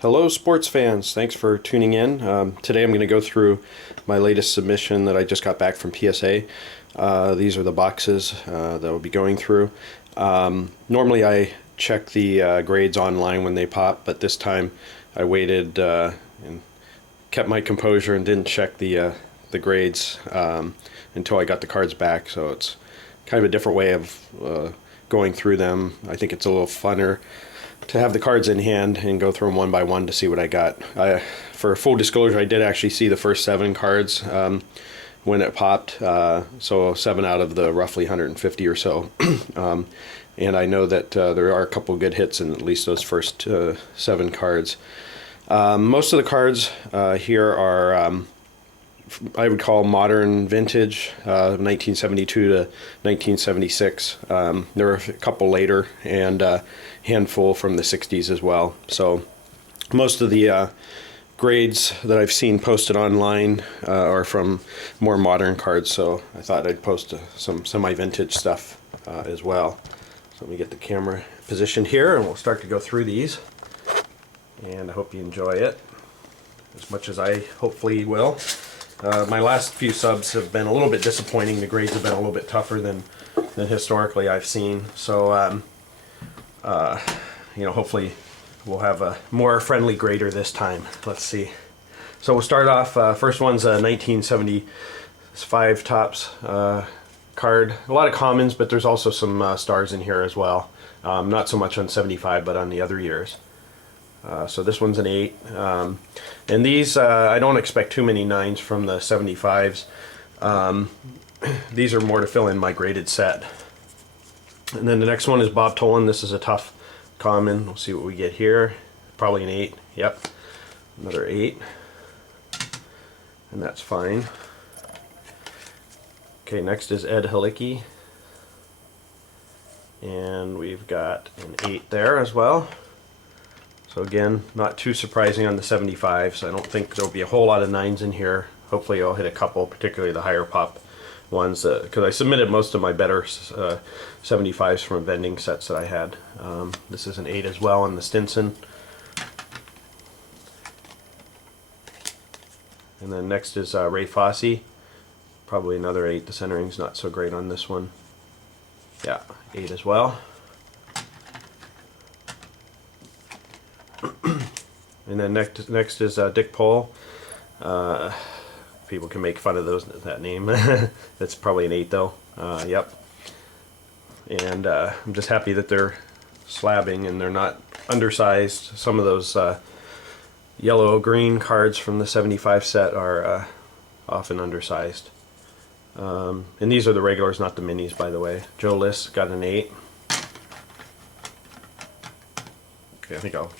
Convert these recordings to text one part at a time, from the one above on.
Hello sports fans, thanks for tuning in. Today I'm going to go through my latest submission that I just got back from PSA. These are the boxes that I'll be going through. Normally I check the grades online when they pop, but this time I waited and kept my composure and didn't check the grades until I got the cards back. So it's kind of a different way of going through them. I think it's a little funner to have the cards in hand and go through them one by one to see what I got. For full disclosure, I did actually see the first 7 cards when it popped, so 7 out of the roughly 150 or so. And I know that there are a couple good hits in at least those first 7 cards. Most of the cards here are I would call modern vintage, 1972 to 1976. There are a couple later and a handful from the 60s as well. So most of the grades that I've seen posted online are from more modern cards, so I thought I'd post some semi-vintage stuff as well. So let me get the camera positioned here and we'll start to go through these. And I hope you enjoy it as much as I hopefully will. My last few subs have been a little bit disappointing. The grades have been a little bit tougher than historically I've seen. So, you know, hopefully we'll have a more friendly grader this time. Let's see. So we'll start off. First one's a 1975 Topps card. A lot of commons, but there's also some stars in here as well. Not so much on 75, but on the other years. So this one's an 8. And these, I don't expect too many 9s from the 75s. These are more to fill in my graded set. And then the next one is Bob Tolan. This is a tough common. We'll see what we get here. Probably an 8. Yep. Another 8. And that's fine. Okay, next is Ed Halicki. And we've got an 8 there as well. So again, not too surprising on the 75s. I don't think there'll be a whole lot of 9s in here. Hopefully I'll hit a couple, particularly the higher pop ones, because I submitted most of my better 75s from vending sets that I had. This is an 8 as well on the Stinson. And then next is Ray Fosse. Probably another 8. The centering's not so great on this one. Yeah, 8 as well. And then next is Dick Pole. People can make fun of that name. That's probably an 8 though. Yep. And I'm just happy that they're slabbing and they're not undersized. Some of those yellow-green cards from the 75 set are often undersized. And these are the regulars, not the minis, by the way. Joe List got an 8. Okay, I think I'll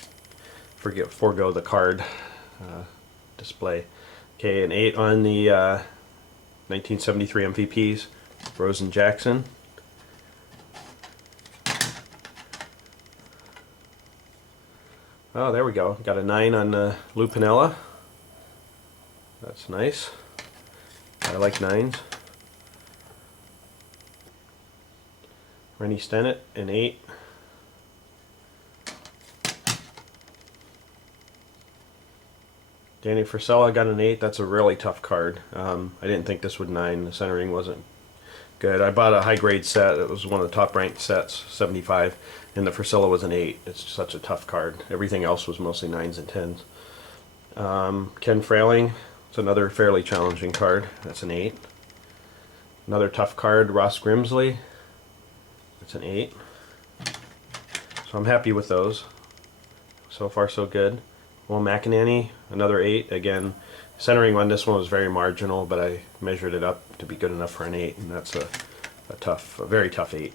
forego the card display. Okay, an 8 on the 1973 MVPs, Rose and Jackson. Oh, there we go. Got a 9 on Lou Piniella. That's nice. I like 9s. Rennie Stennett, an 8. Danny Frisella got an 8. That's a really tough card. I didn't think this would 9. The centering wasn't good. I bought a high grade set. It was one of the top ranked sets, 75, and the Frisella was an 8. It's such a tough card. Everything else was mostly 9s and 10s. Ken Frailing. It's another fairly challenging card. That's an 8. Another tough card, Ross Grimsley. That's an 8. So I'm happy with those. So far so good. Well, McEnany, another 8. Again, centering on this one was very marginal, but I measured it up to be good enough for an 8, and that's a very tough 8.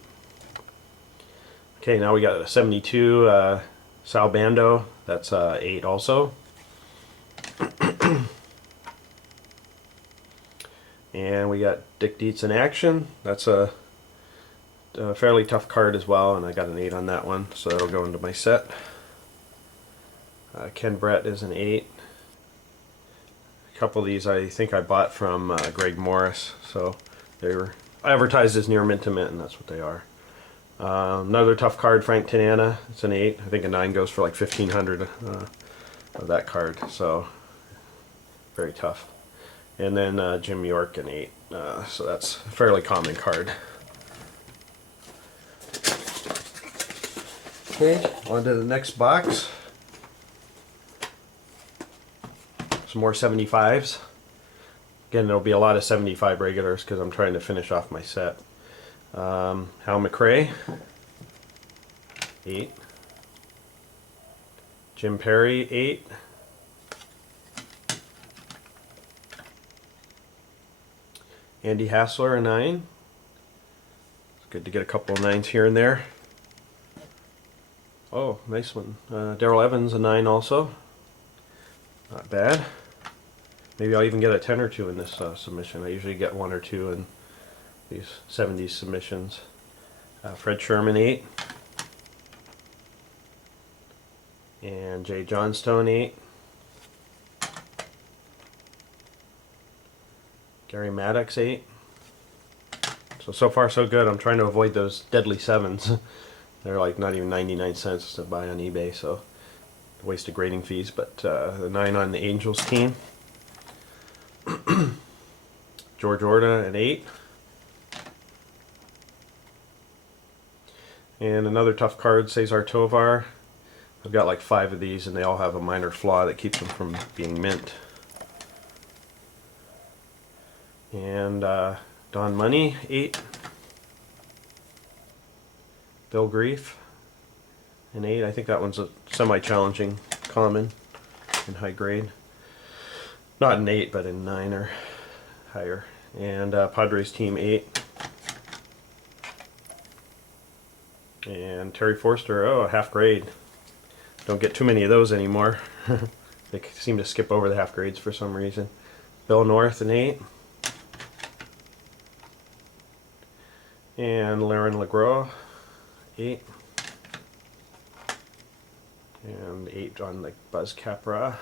Okay, now we got a 72 Sal Bando. That's 8 also. And we got Dick Dietz in action. That's a fairly tough card as well, and I got an 8 on that one, so that'll go into my set. Ken Brett is an 8. A couple of these I think I bought from Greg Morris, so they were advertised as near mint to mint, and that's what they are. Another tough card, Frank Tanana. It's an 8. I think a 9 goes for like 1,500 of that card. So very tough. And then Jim York, an 8. So that's a fairly common card. Okay, on to the next box. Some more 75s. Again, there'll be a lot of 75 regulars because I'm trying to finish off my set. Hal McRae, 8. Jim Perry, 8. Andy Hassler, a 9. It's good to get a couple of 9s here and there. Oh, nice one. Darrell Evans, a 9 also. Not bad. Maybe I'll even get a 10 or 2 in this submission. I usually get 1 or 2 in these 70s submissions. Fred Sherman, 8. And Jay Johnstone, 8. Gary Maddox, 8. So far so good. I'm trying to avoid those deadly 7s. They're like not even 99 cents to buy on eBay, so a waste of grading fees. But the 9 on the Angels team. George Orta, an 8. And another tough card, Cesar Tovar. I've got like 5 of these and they all have a minor flaw that keeps them from being mint. And Don Money, 8. Bill Grief, an 8. I think that one's a semi-challenging common in high grade. Not an 8, but in 9 or higher. And Padres team, 8. And Terry Forster, oh, a half grade. Don't get too many of those anymore. They seem to skip over the half grades for some reason. Bill North, an 8. And Laren LeGros, 8. And 8 on the Buzz Capra.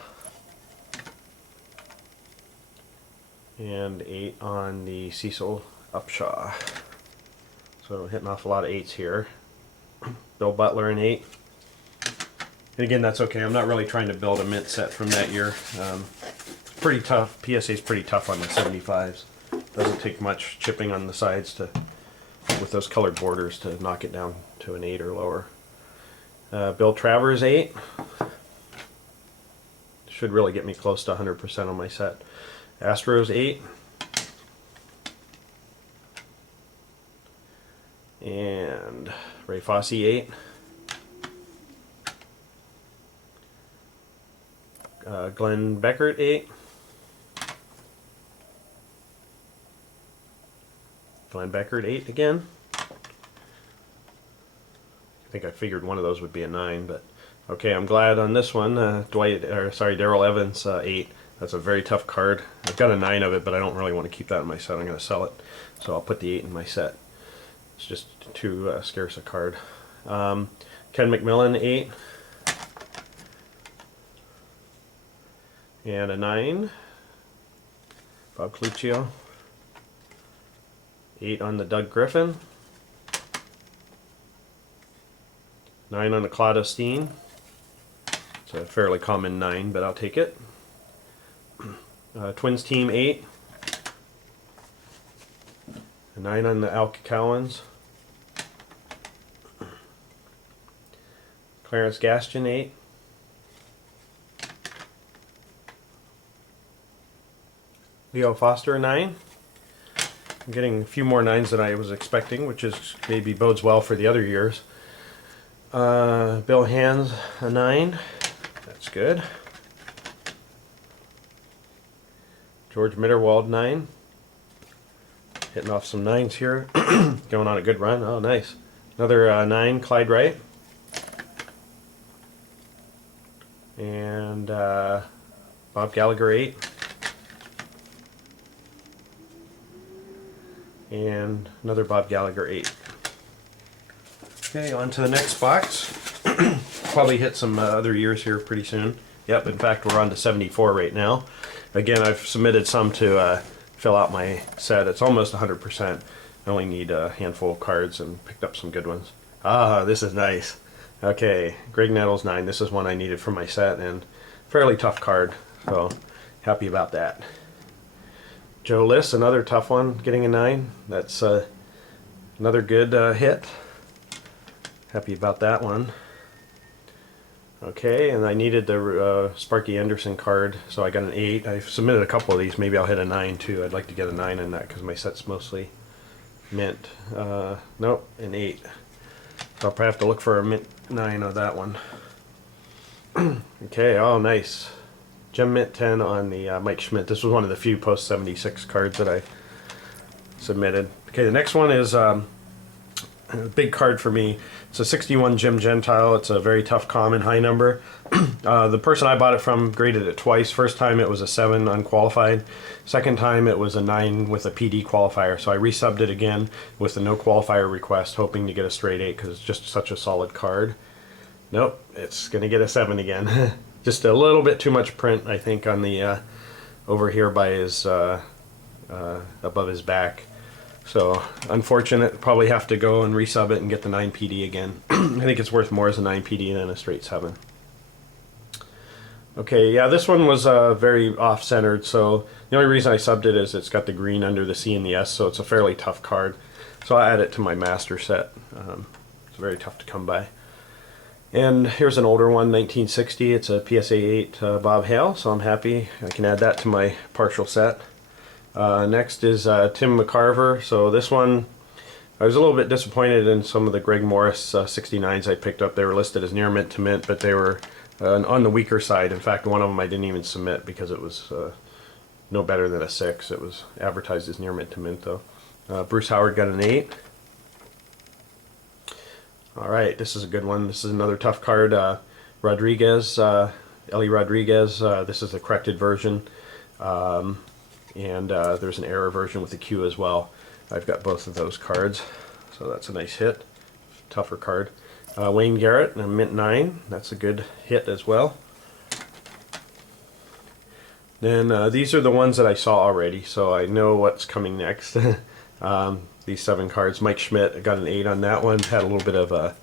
And 8 on the Cecil Upshaw. So hitting off a lot of 8s here. Bill Butler, an 8. And again, that's okay. I'm not really trying to build a mint set from that year. Pretty tough. PSA's pretty tough on the 75s. Doesn't take much chipping on the sides with those colored borders to knock it down to an 8 or lower. Bill Travers, 8. Should really get me close to 100% on my set. Astros, 8. And Ray Fosse, 8. Glenn Beckert, 8. Glenn Beckert, 8 again. I think I figured one of those would be a 9, but okay, I'm glad on this one. Darrell Evans, 8. That's a very tough card. I've got a 9 of it, but I don't really want to keep that in my set. I'm going to sell it, so I'll put the 8 in my set. It's just too scarce a card. Ken McMillan, 8. And a 9. Bob Cluccio. 8 on the Doug Griffin. 9 on the Claude Steen. It's a fairly common 9, but I'll take it. Twins team, 8. A 9 on the Al Cowans. Clarence Gaston, 8. Leo Foster, 9. I'm getting a few more 9s than I was expecting, which is maybe bodes well for the other years. Bill Hands, a 9. That's good. George Mitterwald, 9. Hitting off some 9s here. Going on a good run. Oh, nice. Another 9, Clyde Wright. And Bob Gallagher, 8. And another Bob Gallagher, 8. Okay, on to the next box. Probably hit some other years here pretty soon. Yep, in fact, we're on to 74 right now. Again, I've submitted some to fill out my set. It's almost 100%. I only need a handful of cards and picked up some good ones. Ah, this is nice. Okay, Greg Nettles 9. This is one I needed for my set, and fairly tough card, so happy about that. Joe Liss, another tough one, getting a 9. That's another good hit. Happy about that one. Okay, and I needed the Sparky Anderson card, so I got an 8. I've submitted a couple of these. Maybe I'll hit a 9 too. I'd like to get a 9 in that because my set's mostly mint. Nope, an 8. So I'll probably have to look for a mint 9 on that one. Okay, oh nice. Gem mint 10 on the Mike Schmidt. This was one of the few post 76 cards that I submitted. Okay, the next one is a big card for me. It's a 61 Jim Gentile. It's a very tough common high number. The person I bought it from graded it twice. First time it was a 7 unqualified. Second time it was a 9 with a PD qualifier. So I resubbed it again with a no qualifier request, hoping to get a straight 8 because it's just such a solid card. Nope, it's going to get a 7 again. Just a little bit too much print, I think, on the over here by his above his back. So unfortunate. Probably have to go and resub it and get the 9 PD again. I think it's worth more as a 9 PD than a straight 7. Okay, yeah, this one was very off-centered, so the only reason I subbed it is it's got the green under the C and the S, so it's a fairly tough card. So I add it to my master set. It's very tough to come by. And here's an older one, 1960. It's a PSA 8 Bob Hale, so I'm happy I can add that to my partial set. Next is Tim McCarver. So this one, I was a little bit disappointed in some of the Greg Morris 69s I picked up. They were listed as near mint to mint, but they were on the weaker side. In fact, one of them I didn't even submit because it was no better than a 6. It was advertised as near mint to mint though. Bruce Howard got an 8. Alright, this is a good one. This is another tough card. Rodriguez, Ellie Rodriguez. This is the corrected version. And there's an error version with a Q as well. I've got both of those cards. So that's a nice hit. Tougher card. Wayne Garrett, a mint 9. That's a good hit as well. Then these are the ones that I saw already, so I know what's coming next. These 7 cards. Mike Schmidt, I got an 8 on that one. Had a little bit of a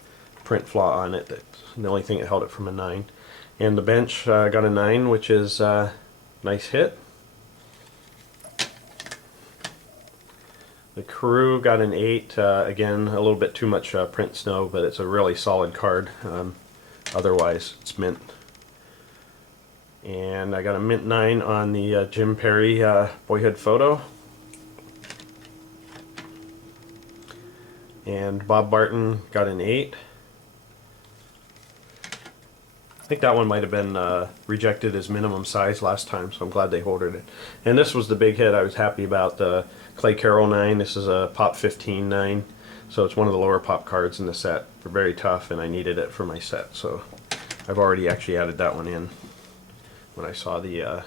print flaw on it. That's the only thing that held it from a 9. And the bench got a 9, which is a nice hit. The crew got an 8. Again, a little bit too much print snow, but it's a really solid card. Otherwise, it's mint. And I got a mint 9 on the Jim Perry Boyhood Photo. And Bob Barton got an 8. I think that one might have been rejected as minimum size last time, so I'm glad they hoarded it. And this was the big hit I was happy about, the Clay Carroll 9. This is a Pop 15 9, so it's one of the lower pop cards in the set. They're very tough, and I needed it for my set, so I've already actually added that one in. When I saw the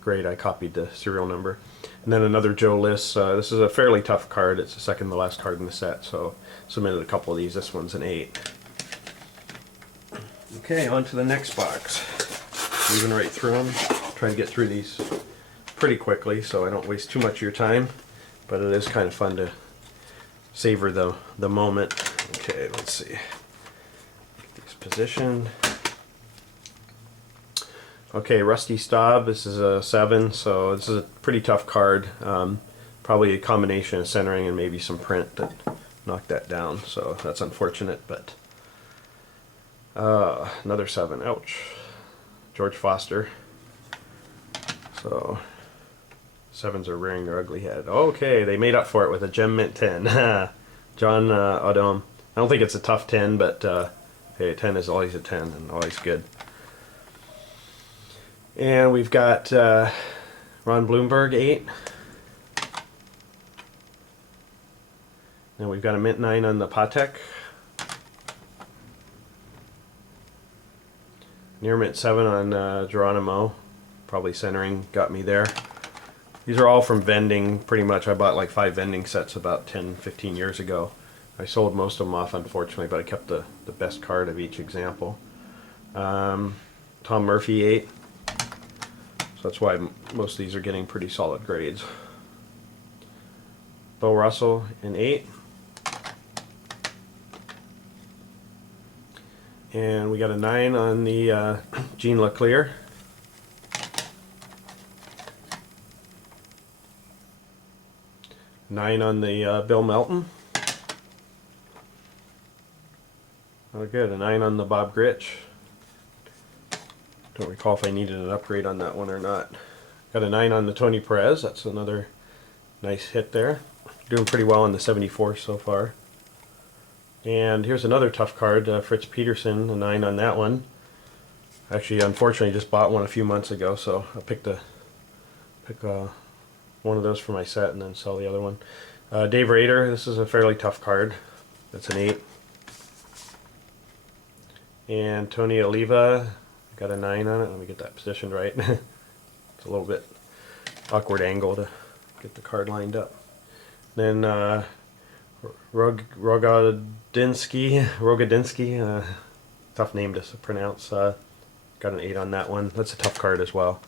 grade, I copied the serial number. And then another Joe Liss. This is a fairly tough card. It's the second to last card in the set, so submitted a couple of these. This one's an 8. Okay, on to the next box. Moving right through them. Try to get through these pretty quickly so I don't waste too much of your time, but it is kind of fun to savor the moment. Okay, let's see. Get these positioned. Okay, Rusty Staub, this is a 7, so this is a pretty tough card. Probably a combination of centering and maybe some print that knocked that down, so that's unfortunate, but another 7, ouch. George Foster. So 7s are rearing their ugly head. Okay, they made up for it with a Gem Mint 10. John Odom. I don't think it's a tough 10, but hey, a 10 is always a 10 and always good. And we've got Ron Bloomberg 8. And we've got a mint 9 on the Patek. Near mint 7 on Geronimo. Probably centering got me there. These are all from vending pretty much. I bought like 5 vending sets about 10-15 years ago. I sold most of them off unfortunately, but I kept the best card of each example. Tom Murphy 8. So that's why most of these are getting pretty solid grades. Bo Russell an 8. And we got a 9 on the Gene LeClaire. Nine on the Bill Melton. Oh good, a 9 on the Bob Gritch. Don't recall if I needed an upgrade on that one or not. Got a 9 on the Tony Perez. That's another nice hit there. Doing pretty well on the 74 so far. And here's another tough card, Fritz Peterson, a 9 on that one. Actually, unfortunately, just bought one a few months ago, so I'll pick one of those for my set and then sell the other one. Dave Rader, this is a fairly tough card. That's an 8. And Tony Oliva, got a 9 on it. Let me get that positioned right. It's a little bit awkward angle to get the card lined up. Then Rogadinsky, tough name to pronounce. Got an 8 on that one. That's a tough card as well.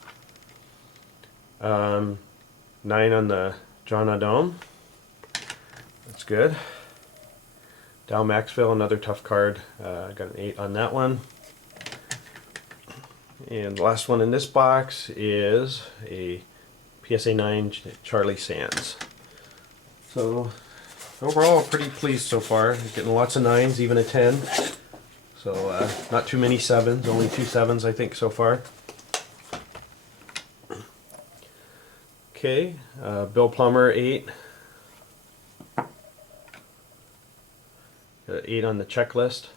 9 on the John Adome. That's good. Dow Maxville, another tough card. Got an 8 on that one. And the last one in this box is a PSA 9 Charlie Sands. So overall, pretty pleased so far. Getting lots of 9s, even a 10. So not too many 7s, only 2 7s I think so far. Okay, Bill Plummer 8. Got an 8 on the checklist.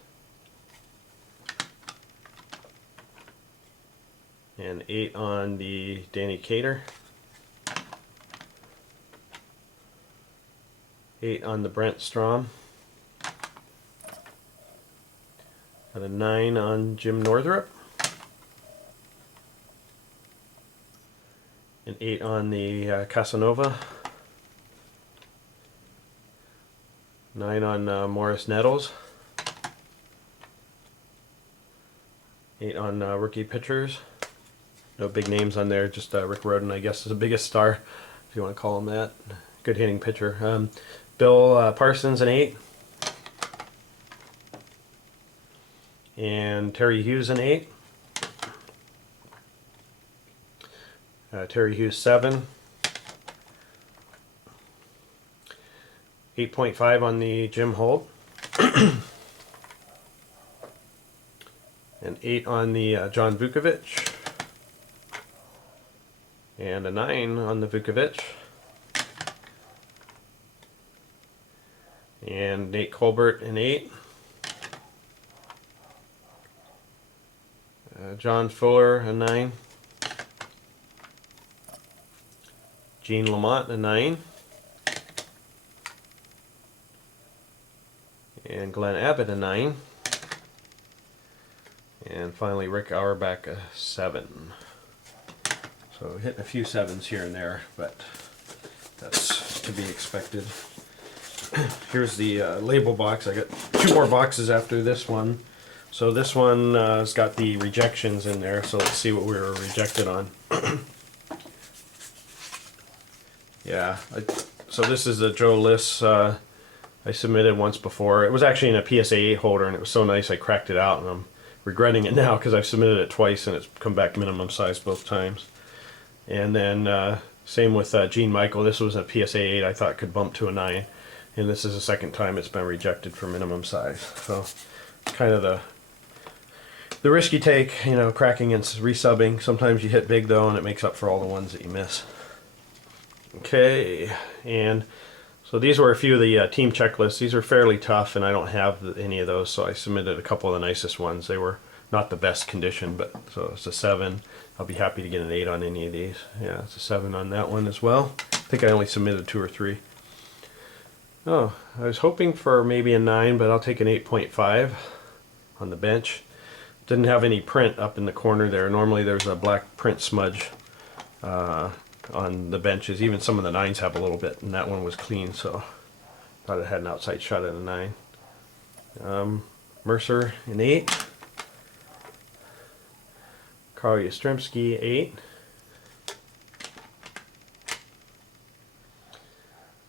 And 8 on the Danny Cater. 8 on the Brent Strom. Got a 9 on Jim Northrup. An 8 on the Casanova. 9 on Morris Nettles. 8 on rookie pitchers. No big names on there, just Rick Roden, I guess, is the biggest star, if you want to call him that. Good hitting pitcher. Bill Parsons, an 8. And Terry Hughes, an 8. Terry Hughes, 7. 8.5 on the Jim Holt. And 8 on the John Vukovic. And a 9 on the Vukovic. And Nate Colbert, an 8. John Fuller, a 9. Gene Lamont, a 9. And Glenn Abbott, a 9. And finally Rick Auerbach, a 7. So hitting a few 7s here and there, but that's to be expected. Here's the label box. I got 2 more boxes after this one. So this one has got the rejections in there, so let's see what we were rejected on. Yeah, so this is the Joe Liss I submitted once before. It was actually in a PSA 8 holder, and it was so nice I cracked it out, and I'm regretting it now because I've submitted it twice and it's come back minimum size both times. And then same with Gene Michael. This was a PSA 8 I thought could bump to a 9, and this is the second time it's been rejected for minimum size. So kind of the risk you take, you know, cracking and resubbing. Sometimes you hit big though, and it makes up for all the ones that you miss. Okay, and so these were a few of the team checklists. These are fairly tough, and I don't have any of those, so I submitted a couple of the nicest ones. They were not the best condition, but so it's a 7. I'll be happy to get an 8 on any of these. Yeah, it's a 7 on that one as well. I think I only submitted 2 or 3. Oh, I was hoping for maybe a 9, but I'll take an 8.5 on the bench. Didn't have any print up in the corner there. Normally there's a black print smudge on the benches. Even some of the 9s have a little bit, and that one was clean, so thought it had an outside shot at a 9. Mercer, an 8. Carl Yastrzemski, 8.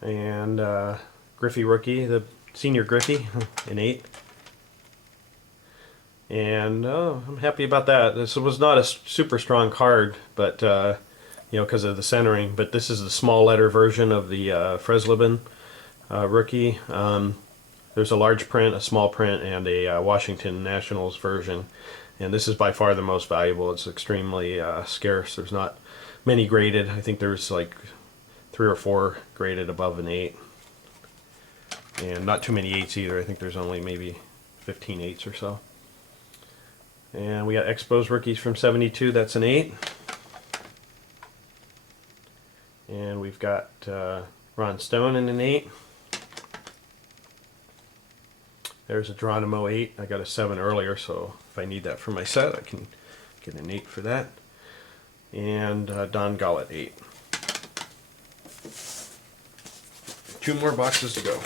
And Griffey rookie, the senior Griffey, an 8. And I'm happy about that. This was not a super strong card, but you know, because of the centering. But this is the small letter version of the Fresleben rookie. There's a large print, a small print, and a Washington Nationals version. And this is by far the most valuable. It's extremely scarce. There's not many graded. I think there's like 3 or 4 graded above an 8. And not too many 8s either. I think there's only maybe 15 8s or so. And we got Expos rookies from 72. That's an 8. And we've got Ron Stone in an 8. There's a Geronimo 8. I got a 7 earlier, so if I need that for my set, I can get an 8 for that. And Don Gollett 8. 2 more boxes to go.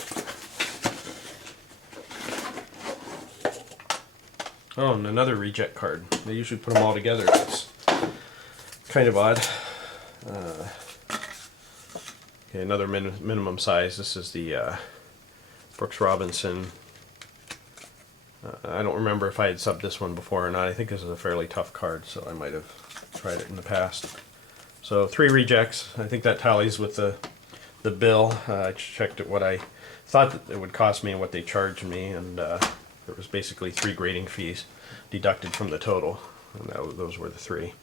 Oh, and another reject card. They usually put them all together. It's kind of odd. Okay, another minimum size. This is the Brooks Robinson. I don't remember if I had subbed this one before or not. I think this is a fairly tough card, so I might have tried it in the past. So 3 rejects. I think that tallies with the bill. I checked at what I thought that it would cost me and what they charged me, and there was basically 3 grading fees deducted from the total, and those were the 3.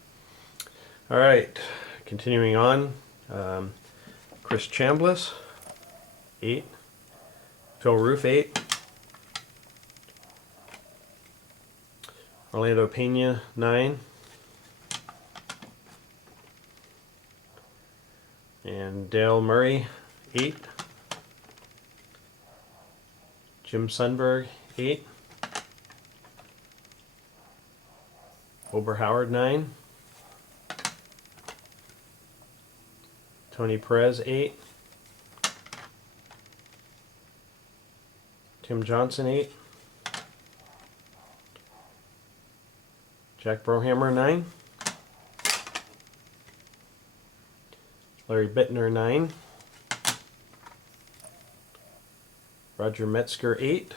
All right, continuing on. Chris Chambliss, 8. Phil Roof, 8. Orlando Pena, 9. And Dale Murray, 8. Jim Sundberg, 8. Ober Howard, 9. Tony Perez, 8. Tim Johnson, 8. Jack Brohammer, 9. Larry Bittner, 9. Roger Metzger, 8.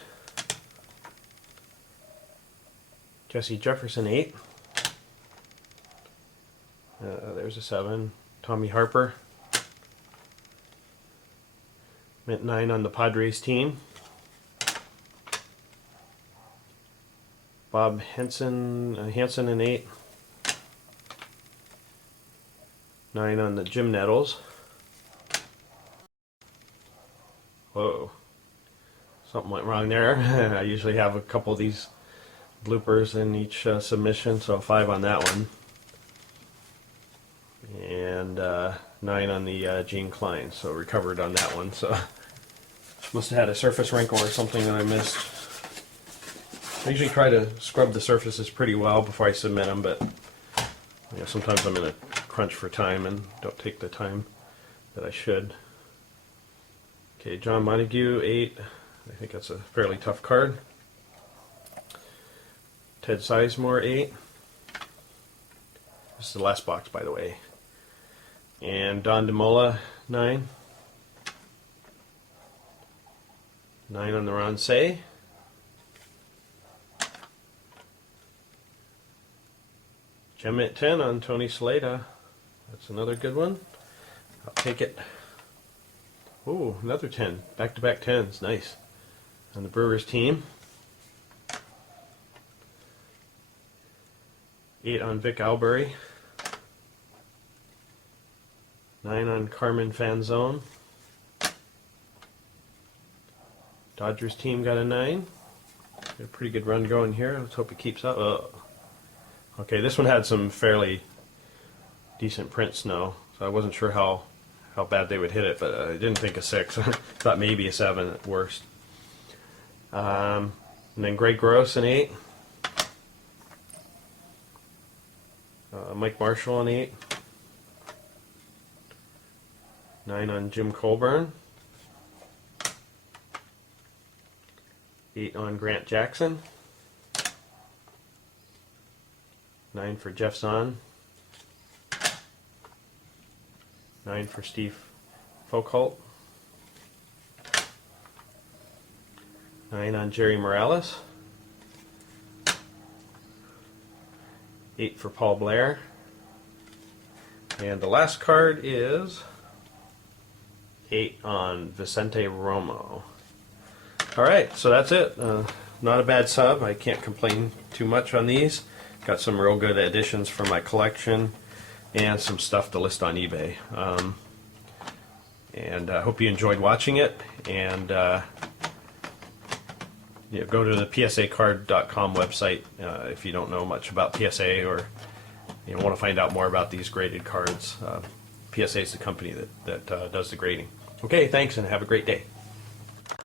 Jesse Jefferson, 8. There's a 7. Tommy Harper. Mint 9 on the Padres team. Bob Hansen an 8. 9 on the Jim Nettles. Whoa. Something went wrong there. I usually have a couple of these bloopers in each submission, so 5 on that one. And 9 on the Gene Klein, so recovered on that one. So must have had a surface wrinkle or something that I missed. I usually try to scrub the surfaces pretty well before I submit them, but yeah, sometimes I'm in a crunch for time and don't take the time that I should. Okay, John Montague, 8. I think that's a fairly tough card. Ted Sizemore, 8. This is the last box, by the way. And Don DeMola, 9. 9 on the Ron Say. Gem at 10 on Tony Saleta. That's another good one. I'll take it. Ooh, another 10. Back-to-back 10s. Nice. On the Brewers team. 8 on Vic Albury. 9 on Carmen Fanzone. Dodgers team got a 9. Got a pretty good run going here. Let's hope it keeps up. Okay, this one had some fairly decent print snow, so I wasn't sure how bad they would hit it, but I didn't think a 6. I thought maybe a 7 at worst. And then Greg Gross, an 8. Mike Marshall, an 8. 9 on Jim Colburn. 8 on Grant Jackson. 9 for Jeff Zahn. 9 for Steve Folkholt. 9 on Jerry Morales. 8 for Paul Blair. And the last card is 8 on Vicente Romo. Alright, so that's it. Not a bad sub. I can't complain too much on these. Got some real good additions for my collection and some stuff to list on eBay. And I hope you enjoyed watching it. And go to the PSAcard.com website if you don't know much about PSA or want to find out more about these graded cards. PSA is the company that does the grading. Okay, thanks and have a great day.